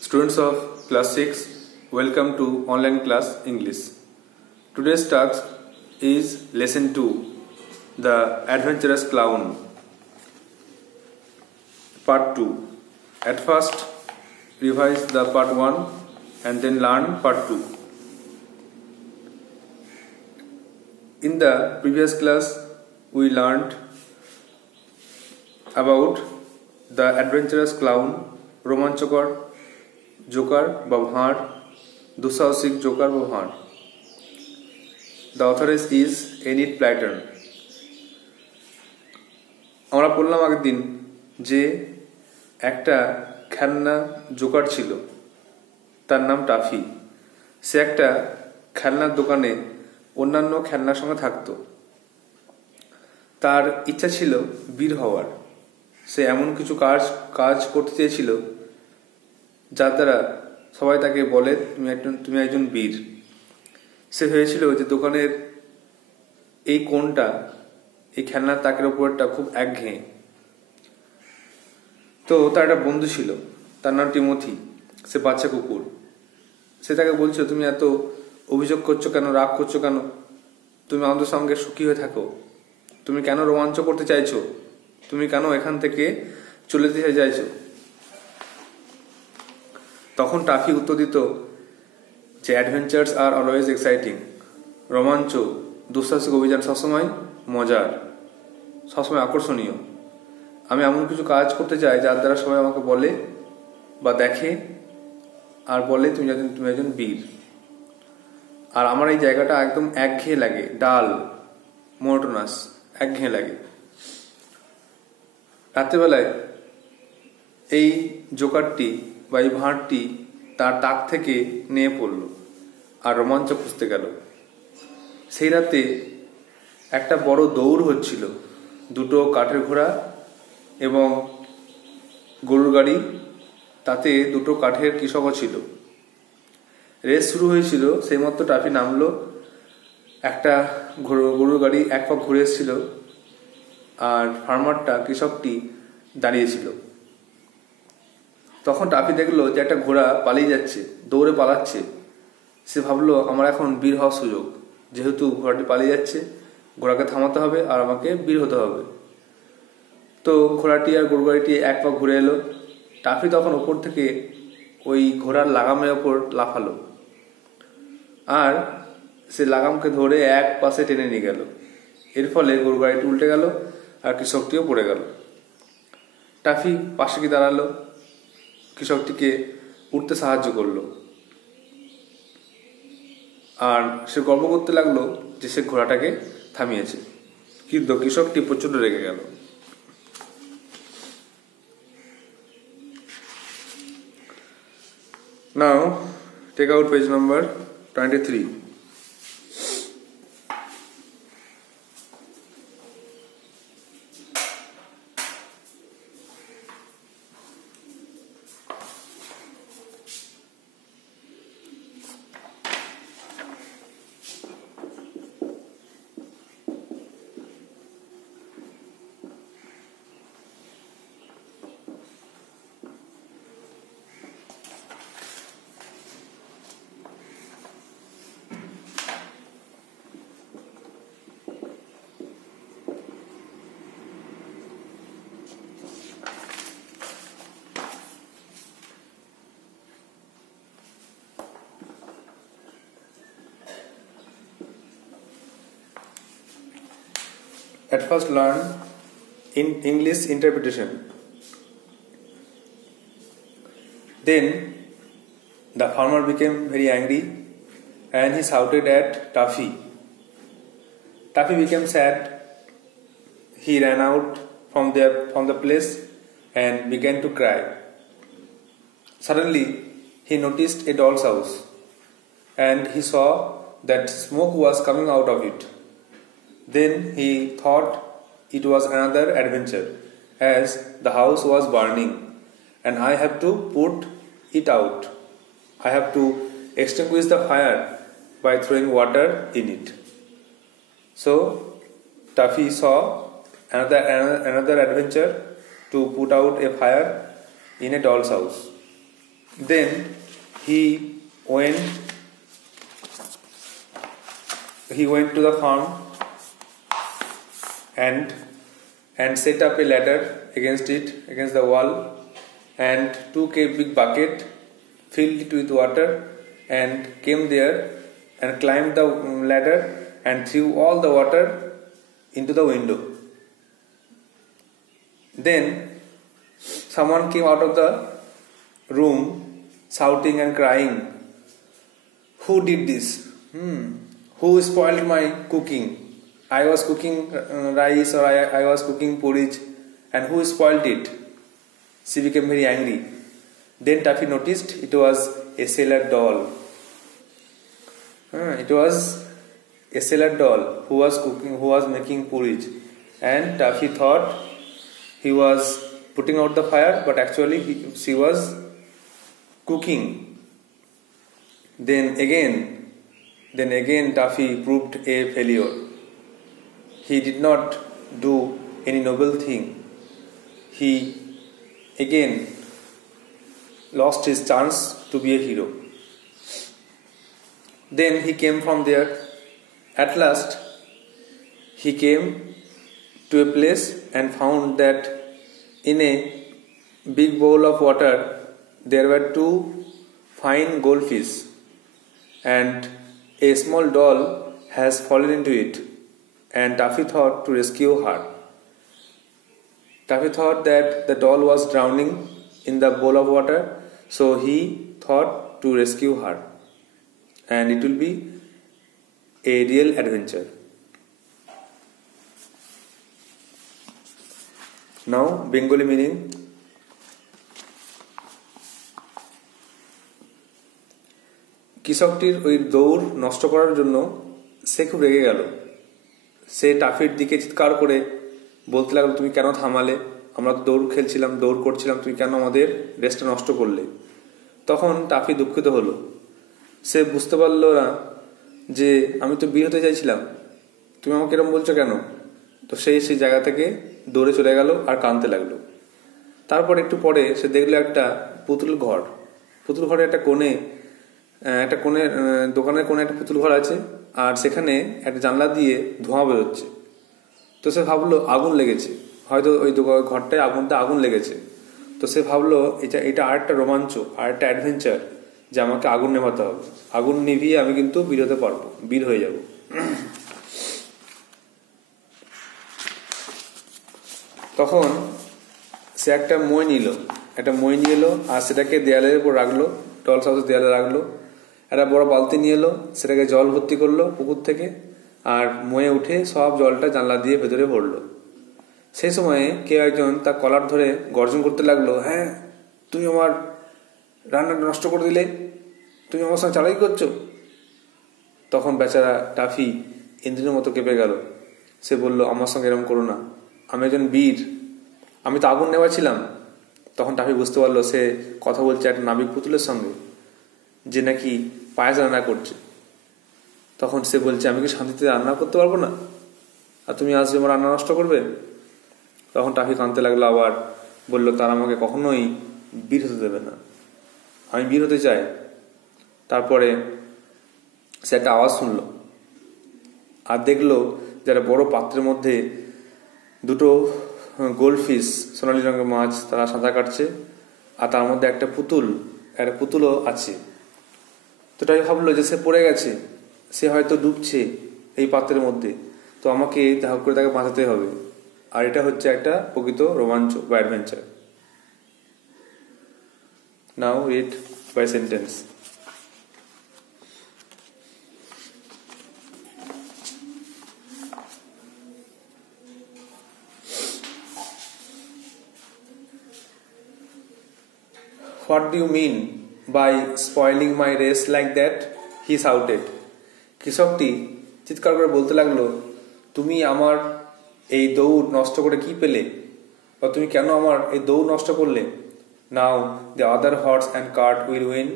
Students of class 6, welcome to online class English. Today's task is lesson 2, The Adventurous Clown, part 2. At first, revise the part 1 and then learn part 2. In the previous class, we learned about the adventurous clown, romanchakar joker বা ভাঁড়, দুঃসাহসিক joker বা ভাঁড়। The authoress is Enid Blyton. আমরা বললাম আগের দিন যে একটা খেলনা জোকার ছিল, তার নাম টাফি। সে একটা খেলনার দোকানে অন্যান্য খেলনার সঙ্গে থাকতো। তার ইচ্ছা ছিল বীর হওয়ার। সে এমন কিছু কাজ করতে চেয়েছিল যার দ্বারা সবাই তাকে বলে তুমি একজন বীর। সে ভেবেছিল যে দোকানের এই কোণটা, এই খেলনার তাকের ওপরটা খুব একঘেয়ে। তো তার একটা বন্ধু ছিল, তার নাম টিমোথি। সে বাচ্চা কুকুর। সে তাকে বলছিল, তুমি এত অভিযোগ করছো কেন, রাগ করছো কেন? তুমি আমাদের সঙ্গে সুখী হয়ে থাকো। তুমি কেন রোমাঞ্চ করতে চাইছো? তুমি কেন এখান থেকে চলে যেতে চাইছো? তখন টাফি উত্তর দিত যে অ্যাডভেঞ্চার্স আর অলওয়েজ এক্সাইটিং। রোমাঞ্চ, দুঃসাহসিক অভিযান সবসময় মজার, সবসময় আকর্ষণীয়। আমি এমন কিছু কাজ করতে চাই যার দ্বারা সবাই আমাকে বলে বা দেখে আর বলে তুমি একজন বীর। আর আমার এই জায়গাটা একদম একঘেয়ে লাগে, ডাল, মোনোটোনাস, একঘেয়ে লাগে। রাত্রেবেলায় এই জোকারটি বা এই ভাঁড়টি তার তাক থেকে নিয়ে পড়ল আর রোমাঞ্চ খুঁজতে গেল। সেই রাতে একটা বড় দৌড় হচ্ছিল। দুটো কাঠের ঘোড়া এবং গরুর গাড়ি, তাতে দুটো কাঠের কৃষকও ছিল। রেস শুরু হয়েছিল, সেই মতো টাফি নামলো। একটা গরুর গাড়ি এক পাক ঘুরে এসেছিল আর ফার্মারটা, কৃষকটি দাঁড়িয়েছিল। তখন টাফি দেখলো যে একটা ঘোড়া পালিয়ে যাচ্ছে, দৌড়ে পালাচ্ছে। সে ভাবলো আমার এখন বীর হওয়ার সুযোগ। যেহেতু ঘোড়াটি পালিয়ে যাচ্ছে, ঘোড়াকে থামাতে হবে আর আমাকে বীর হতে হবে। তো ঘোড়াটি আর গরু গাড়িটি এক পা ঘুরে এলো। টাফি তখন ওপর থেকে ওই ঘোড়ার লাগামের ওপর লাফালো আর সে লাগামকে ধরে এক পাশে টেনে নিয়ে গেল। এর ফলে গরু গাড়িটি উল্টে গেল আর কৃষকটিও পড়ে গেল। টাফি পাশে গিয়ে দাঁড়ালো, কৃষকটিকে উঠতে সাহায্য করলো আর সে গর্ব করতে লাগলো যে সে ঘোড়াটাকে থামিয়েছে। কিন্তু কৃষকটি প্রচন্ড রেগে গেল। Now take out page number 23. At first learn in English interpretation. Then the farmer became very angry and he shouted at Taffy. Taffy became sad. He ran out from the place and began to cry. Suddenly he noticed a doll's house and he saw that smoke was coming out of it. Then he thought it was another adventure, as the house was burning and I have to put it out. I have to extinguish the fire by throwing water in it. So Taffy saw another adventure to put out a fire in a doll's house. Then he went to the farm and set up a ladder against the wall, and took a big bucket, filled it with water, and came there and climbed the ladder and threw all the water into the window. Then someone came out of the room shouting and crying, "Who did this? Who spoiled my cooking? I was cooking rice, or I was cooking porridge, and who spoiled it?" She became very angry. Then Taffy noticed it was a sailor doll. It was a sailor doll who was making porridge, and Taffy thought he was putting out the fire, but actually she was cooking. Then again Taffy proved a failure. He did not do any noble thing. He again lost his chance to be a hero. Then he came from there. At last, he came to a place and found that in a big bowl of water there were 2 fine goldfish, and a small doll has fallen into it, and Taffy thought to rescue her. Taffy thought that the doll was drowning in the bowl of water, so he thought to rescue her, and it will be a real adventure. Now, Bengali meaning. কৃষকটির ওই দৌড় নষ্ট করার জন্য সে খুব রেগে গেল। সে টাফির দিকে চিৎকার করে বলতে লাগলো, "তুমি কেন থামালে? আমরা তো দৌড় খেলছিলাম, দৌড় করছিলাম, তুমি কেন আমাদের রেসটা নষ্ট করলে?" তখন টাফি দুঃখিত হলো। সে বুঝতে পারলো না যে আমি তো বীর হতে চাইছিলাম, তুমি আমাকে এরকম বলছো কেন? তো সেই জায়গা থেকে দৌড়ে চলে গেল আর কাঁদতে লাগলো। তারপর একটু পরে সে দেখলো একটা পুতুল ঘরে একটা কোণে দোকানের কোণে একটা পুতুল ঘর আছে, আর সেখানে একটা জানলা দিয়ে ধোঁয়া বেরোচ্ছে। তো সে ভাবলো আগুন লেগেছে, হয়তো ওই ঘরটায় আগুন লেগেছে। তো সে ভাবলো এটা আরেকটা রোমাঞ্চ, আরেকটা অ্যাডভেঞ্চার, যে আমাকে আগুন নেভাতে হবে, আগুন নিভিয়ে আমি কিন্তু বীর হয়ে যাব। তখন সে একটা মই নিয়ে এলো আর সেটাকে দেয়ালের উপর রাখলো, টলস হাউসের দেয়ালে রাখলো। একটা বড় বালতি নিয়ে এলো, সেটাকে জল ভর্তি করলো পুকুর থেকে, আর ময়ে উঠে সব জলটা জানলা দিয়ে ভেতরে ভরলো। সেই সময়ে কেউ একজন তার কলার ধরে গর্জন করতে লাগলো, "হ্যাঁ, তুমি আমার রান্না নষ্ট করে দিলে, তুমি আমার সঙ্গে চালাকি করছো।" তখন বেচারা টাফি ইন্দ্রের মতো কেঁপে গেল। সে বলল, "আমার সঙ্গে এরকম করো না, আমি একজন বীর, আমি তো আগুন নেওয়াছিলাম।" তখন টাফি বুঝতে পারলো সে কথা বলছে একটা নাবিক পুতুলের সঙ্গে, যে নাকি পায়েস রান্না করছে। তখন সে বলছে, "আমি কি শান্তিতে রান্না করতে পারবো না, আর তুমি আসবে আমার রান্না নষ্ট করবে?" তখন টাফি কাঁদতে লাগলো, আবার বললো, "তারা আমাকে কখনোই বীর হতে দেবে না, আমি বীর হতে চাই।" তারপরে সে একটা আওয়াজ শুনলো আর দেখলো যারা বড় পাত্রের মধ্যে 2 গোল্ডফিশ, সোনালী রঙের মাছ, তারা সাঁতার কাটছে, আর তার মধ্যে একটা পুতুলও আছে। তো তাই ভাবলো যে সে পড়ে গেছে, সে হয়তো ডুবছে এই পাত্রের মধ্যে, তো আমাকে যা হোক করে তাকে বাঁচাতে হবে। আর এটা হচ্ছে একটা প্রকৃত রোমাঞ্চ বা adventure. Now read by sentence. "What do you mean by spoiling my race like that?" he shouted. কৃষকটি চিৎকার করে বলতে লাগলো, "তুমি আমার এই দৌড় নষ্ট করে কি পেলে, বা তুমি কেন আমার এই দৌড় নষ্ট করলে? Now the other horse and cart will win."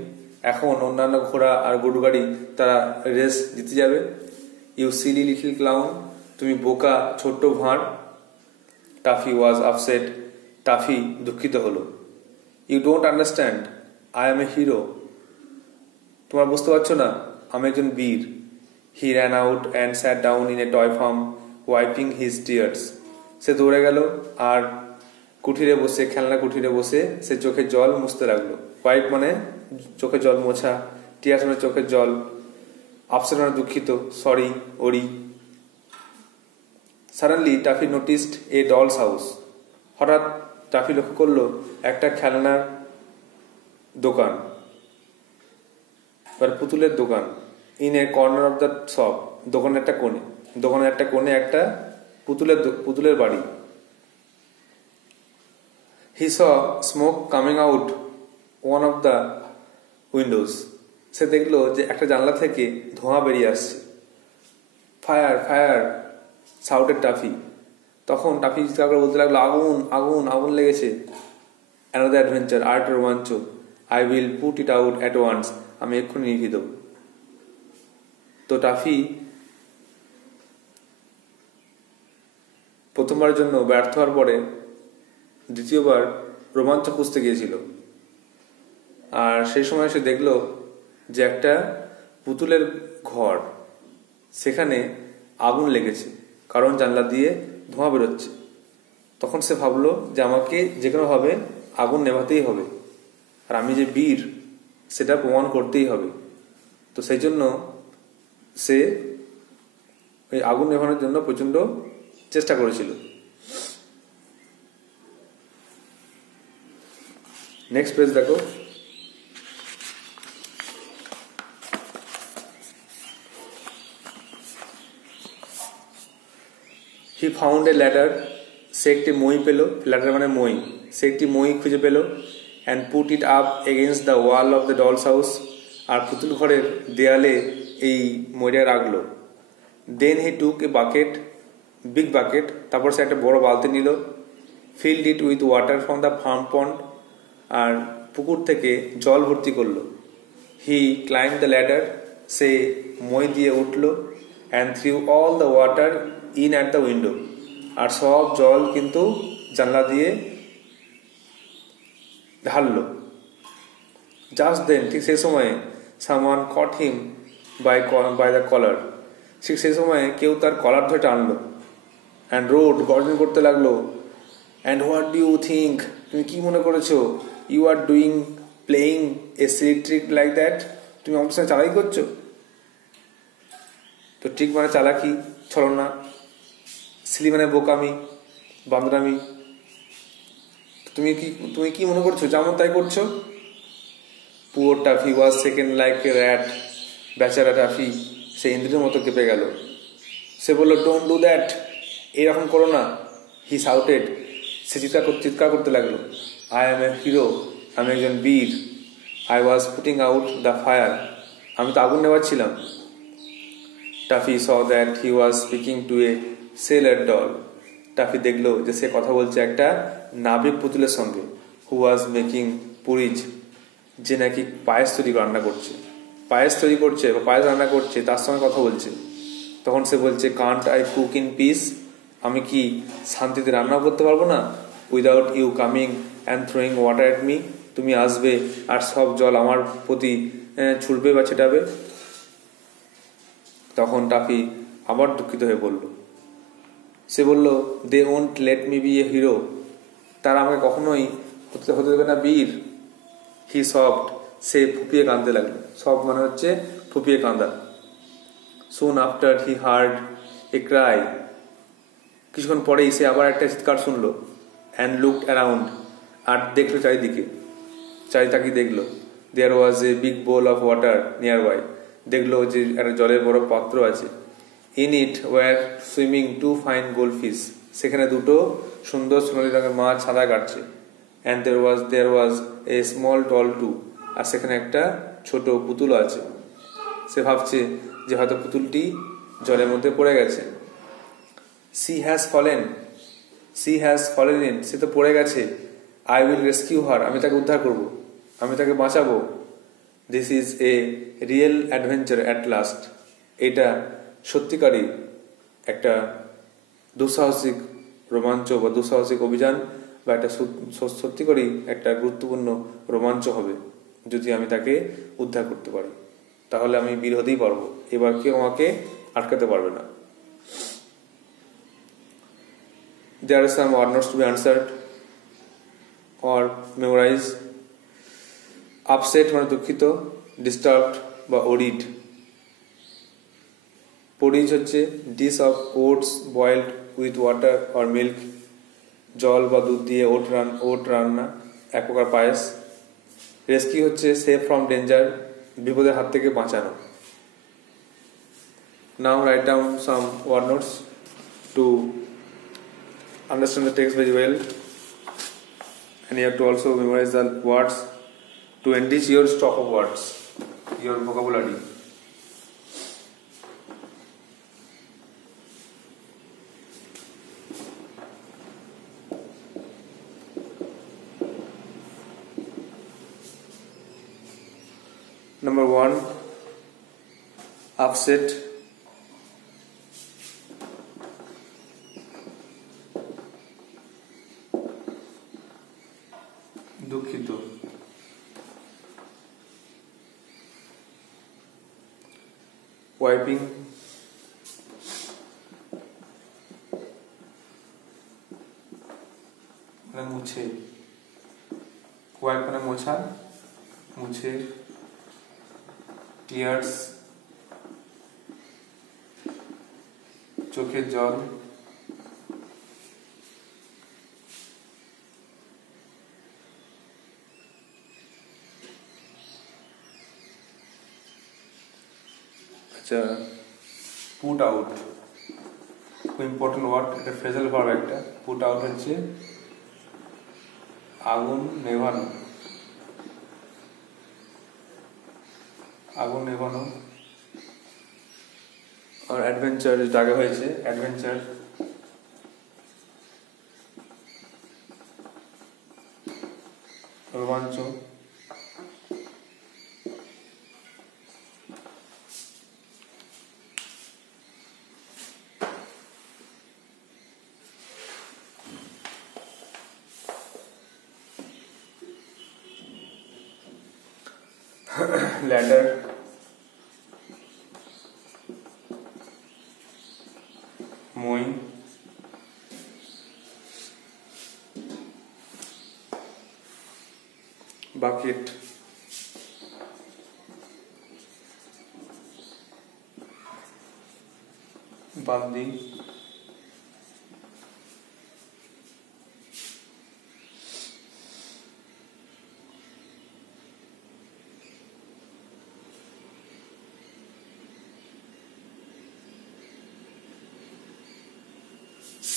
এখন অন্যান্য ঘোড়া আর গরু গাড়ি তারা রেস জিতে যাবে। "You silly little clown." তুমি বোকা ছোট্ট ভাঁড়। Taffy was upset. টাফি দুঃখিত হলো। "You don't understand. I am a hero, তোমরা বুঝতে পারছো না আমি একজন বীর। He ran out and sat down in a toy farm wiping his tears. সে দৌড়ে গেল আর কুঠিরে বসে, খেলনা কুঠিরে বসে সে চোখের জল মুছতে লাগলো। ওয়াইপ মানে চোখের জল মোছা, টিয়ার্স মানে চোখের জল, আপসেট মানে দুঃখিত, সরি, ওরি। Suddenly Taffy noticed a doll's house. হঠাৎ টাফি লক্ষ্য করলো একটা খেলনার দোকান, পুতুলের দোকান। In a corner of the shop, দোকানের একটা কোণে একটা পুতুলের বাড়ি। He saw smoke coming out one of the windows. সে দেখলো যে একটা জানলা থেকে ধোঁয়া বেরিয়ে আসছে। Fire fire shouted Taffy. তখন টাফি চিৎকার করে বলতে লাগলো, আগুন আগুন আগুন লেগেছে। অ্যানাদার অ্যাডভেঞ্চার, আর একটা রোমাঞ্চ। I will put it out at once, আমি এক্ষুনি নিভিয়ে দেব। তো টাফি প্রথমবারের জন্য ব্যর্থ হওয়ার পরে দ্বিতীয়বার রোমাঞ্চ খুঁজতে গিয়েছিল। আর সেই সময় সে দেখলো যে একটা পুতুলের ঘর, সেখানে আগুন লেগেছে, কারণ জানলা দিয়ে ধোঁয়া বেরোচ্ছে। তখন সে ভাবলো যে আমাকে যে কোনোভাবে আগুন নেভাতেই হবে, আর আমি যে বীর সেটা প্রমাণ করতেই হবে। তো সেই জন্য সে ওই আগুন নেভানোর জন্য প্রচন্ড চেষ্টা করেছিল। নেক্সট পেজ দেখো। হি ফাউন্ড এ ল্যাডার, সে একটি মই পেল, ল্যাডার মানে মই, সে একটি মই খুঁজে পেল। And put it up against the wall of the doll's house, আর পুতুল ঘরের দেয়ালে এই মইটা রাখলো। Then he took a bucket, big bucket, তারপর সে একটা বড় বালতি নিল। Filled it with water from the farm pond, আর পুকুর থেকে জল ভর্তি করলো। হি ক্লাইম্ব দ্য ল্যাডার, সে মই দিয়ে উঠলো। And threw all the water in at the window, আর সব জল কিন্তু জানলা দিয়ে ঢাললো। জাস্ট দেন, ঠিক সেই সময়ে, someone caught him by the collar, ঠিক সেই সময়ে কেউ তার কলার ধরে টানলো। অ্যান্ড রোড, গর্জন করতে লাগলো। And what do you think, তুমি কি মনে করেছো? You are doing playing a silly trick like that, তুমি আমার সঙ্গে চালাকি করছো। তো ট্রিক মানে চালাকি, ছলনা, সিলি মানে বোকামি, বান্দরামি। তুমি কি মনে করছো যেমন তাই করছো? Poor toffee was second like a rat, বেচারা টাফি সে ইন্দ্রের মতো কেঁপে গেল। সে বললো, ডোন্ট ডু দ্যাট, এরকম করো না। হি শাউটেড, সে চিৎকার করতে লাগলো। আই অ্যাম এ হিরো, আমি একজন বীর। I was putting out the fire, আমি তো আগুন নেওয়াচ্ছিলাম। Taffy saw that he was speaking to a sailor doll, Taffy দেখলো যে সে কথা বলছে একটা নাবিক পুতুলের সঙ্গে। হু ওয়াজ মেকিং পুরিজ, যে নাকি পায়েস রান্না করছে বা পায়েস রান্না করছে, তার সঙ্গে কথা বলছে। তখন সে বলছে, can't I cook in peace, আমি কি শান্তিতে রান্না করতে পারবো না? Without you coming and throwing water at me, তুমি আসবে আর সব জল আমার প্রতি ছুড়বে বা ছেটাবে। তখন টাফি আবার দুঃখিত হয়ে পড়ল। সে বলল, they won't let me be a hero, তারা আমাকে কখনোই হতে দেবে না বীর। হি সফট, সে ফুপিয়ে কাঁদতে লাগলো। সব মানে হচ্ছে ফুপিয়ে কাঁদা। Soon after he heard A Cry, কিছুক্ষণ পরেই সে আবার একটা চিৎকার শুনলো। অ্যান্ড লুকড অ্যারাউন্ড, আর দেখলো চারিদিকে দেখলো। There was a big bowl of water nearby, দেখলো যে একটা জলের বড় পাত্র আছে। In it were swimming two fine gold fish, সেখানে দুটো সুন্দর সোনালি রঙের মাছ সাঁতার কাটছে। And there was a small doll too, আর সেখানে একটা ছোট পুতুল আছে। সে ভাবছে যে হয়তো পুতুলটি জলের মধ্যে পড়ে গেছে। সি হ্যাজ ফলেন ইন, সে তো পড়ে গেছে। আই উইল রেস্কিউ হার, আমি তাকে উদ্ধার করব, আমি তাকে বাঁচাবো। This is a real adventure at last, এটা সত্যিকারই একটা দুঃসাহসিক রোমাঞ্চ বা দুঃসাহসিক অভিযান, বা একটা সত্যিকারই একটা গুরুত্বপূর্ণ রোমাঞ্চ হবে। যদি আমি তাকে উদ্ধার করতে পারি, তাহলে আমি বীর হতেই পারবো, এবার কেউ আমাকে আটকাতে পারবে না। There are some odd notes to be answered or memorized. Upset মানে দুঃখিত, disturbed বা worried. Porridge হচ্ছে dish of oats boiled with water or milk, জল বা দুধ দিয়ে ওট রান্না, এক প্রকার পায়েস। রেস্কিউ হচ্ছে সেভ ফ্রম ডেঞ্জার, বিপদের হাত থেকে বাঁচানো। Now write down some word notes to understand the text very well, and you have to also memorize the words to enrich your stock of words, your vocabulary. Number 1, upset. দুঃখিত। Wiping, মানে মুছে, wipe মানে মোছা, মুছে। Tears, চোখের জল। আচ্ছা, put out, খুব ইম্পর্টেন্ট ওয়ার্ড, এটা ফ্রেজাল ভার্ব একটা। পুট আউট হচ্ছে আগুন নেভানো, আগুন নেভানো। আর অ্যাডভেঞ্চার যেটা আগে হয়েছে, অ্যাডভেঞ্চার রোমাঞ্চ। ল্যাডার, মই। বাকেট, বালতি।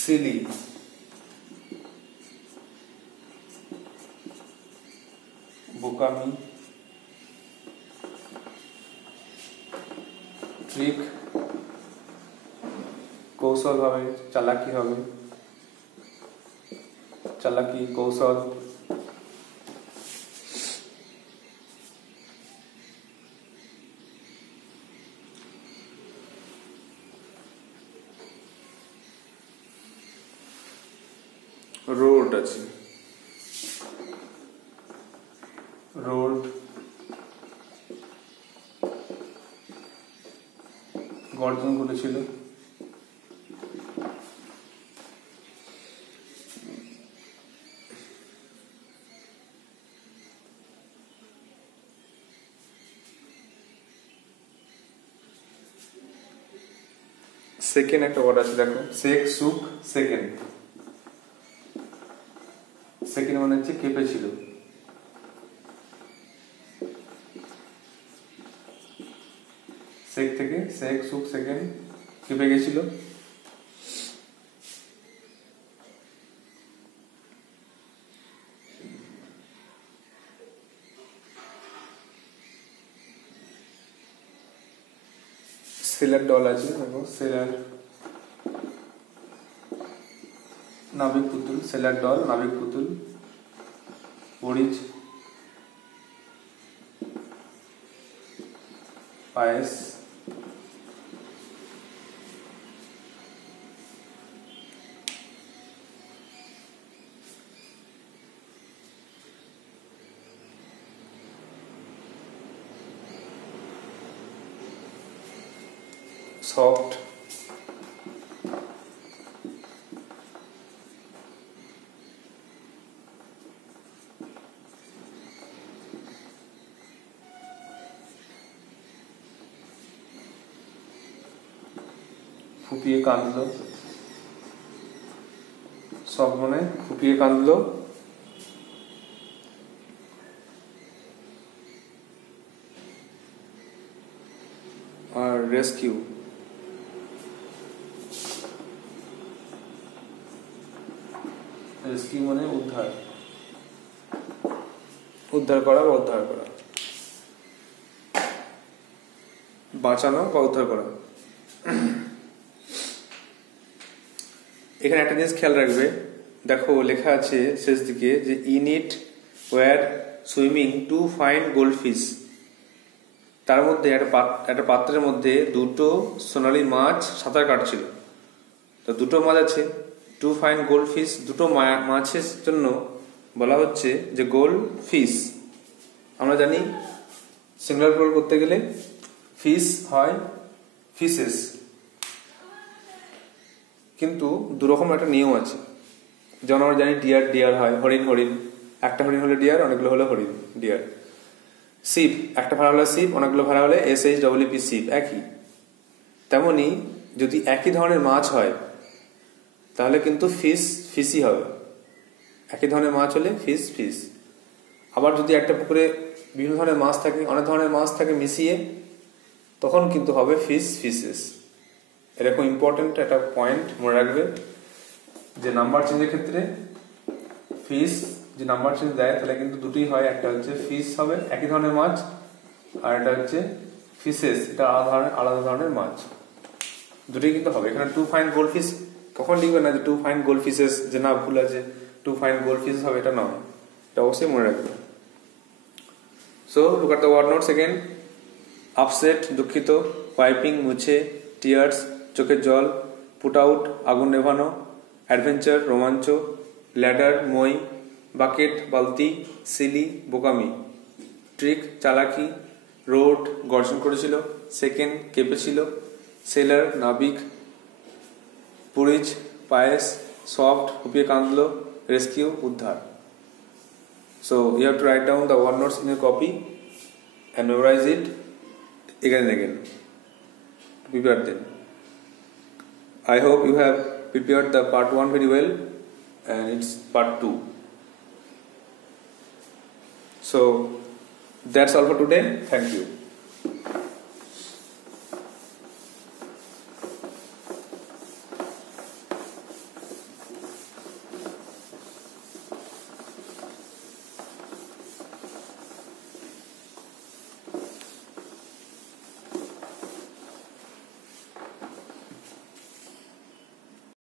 সিলি, বোকামি। ট্রিক, কৌশল হবে, চালাকি হবে, চালাকি, কৌশল। রোড আছে, রোড, গর্জন করেছিল। সেকেন্ড একটা ওয়ার্ড আছে, দেখো, শেখ সুখ সেকেন্ড। সেকেন্ড মানে হচ্ছে কেঁপেছিল। শেখ থেকে শেখ সুখ সেকেন্ড, কেঁপে গেছিল। সেলার ডল আছে, দেখো, সেলার, নাবিক পুতুল, সেলার ডল, নাবিক পুতুল। পরিচ, পায়েস। soft, ফুপিয়ে কাঁদলো, সব মনে ফুপিয়ে কাঁদলো, আর রেস্কিউ রেস্কিউ মানে উদ্ধার, উদ্ধার করা বা উদ্ধার করা, বাঁচানো বা উদ্ধার করা। এখানে একটা জিনিস খেয়াল রাখবে, দেখো লেখা আছে শেষ দিকে যে in it were swimming two fine gold fish. তার মধ্যে একটা পাত্রের মধ্যে দুটো সোনালী মাছ সাঁতার কাটছিল। তো দুটো মাছ আছে, টু ফাইন গোল্ড ফিশ, দুটো মাছের জন্য বলা হচ্ছে যে গোল্ড ফিশ। আমরা জানি সিঙ্গুলার প্লুরাল করতে গেলে ফিশ হয় ফিশেস, কিন্তু দুরকম একটা নিয়ম আছে। যেমন আমরা জানি ডিয়ার ডিয়ার হয়, হরিণ হরিণ, একটা হরিণ হলে ডিয়ার, অনেকগুলো হলে হরিণ ডিয়ার। শিপ, একটা ভাড়া হলে শিপ, অনেকগুলো ভাড়া হলে SHEEP শিপ, একই। তেমনি যদি একই ধরনের মাছ হয় তাহলে কিন্তু ফিশ ফিশই হবে, একই ধরনের মাছ হলে ফিশ ফিশ। আবার যদি একটা পুকুরে বিভিন্ন ধরনের মাছ থাকে, অনেক ধরনের মাছ থাকে মিশিয়ে, তখন কিন্তু হবে ফিশ ফিশেস। এরকম ইম্পর্টেন্ট একটা পয়েন্ট মনে রাখবে যে নাম্বার চেঞ্জের ক্ষেত্রে ফিশ যে নাম্বার চেঞ্জ দেয় তাহলে কিন্তু দুটোই হয়, একটা হচ্ছে ফিশ হবে একই ধরনের মাছ, আর এটা হচ্ছে ফিশেস, এটা আলাদা ধরনের মাছ, দুটোই কিন্তু হবে। এখানে টু ফাইন গোল্ড ফিশ কখন লিখবে না যে টু ফাইন গোল্ড ফিশেস, যে না ভুল আছে টু ফাইন গোল্ড ফিশেস হবে, এটা নয়, এটা অবশ্যই মনে রাখবে। So look at the word notes again. Upset দুঃখিত, ওয়াইপিং মুছে, টিয়ার্স চোখের জল, পুট আউট আগুন নেভানো, অ্যাডভেঞ্চার রোমাঞ্চ, ল্যাডার মই, বাকেট বালতি, সিলি বোকামি, ট্রিক চালাকি, রোড গর্জন করেছিল, সেকেন্ড কেঁপেছিল, সেলার নাবিক, পুরিচ পায়েস, সফট ফুপিয়ে কাঁদলো, রেস্কিউ উদ্ধার। So you have to write down the word notes in your copy and memorize it again and again. Prepare them. I hope you have prepared the part 1 very well, and it's part 2. So that's all for today. Thank you.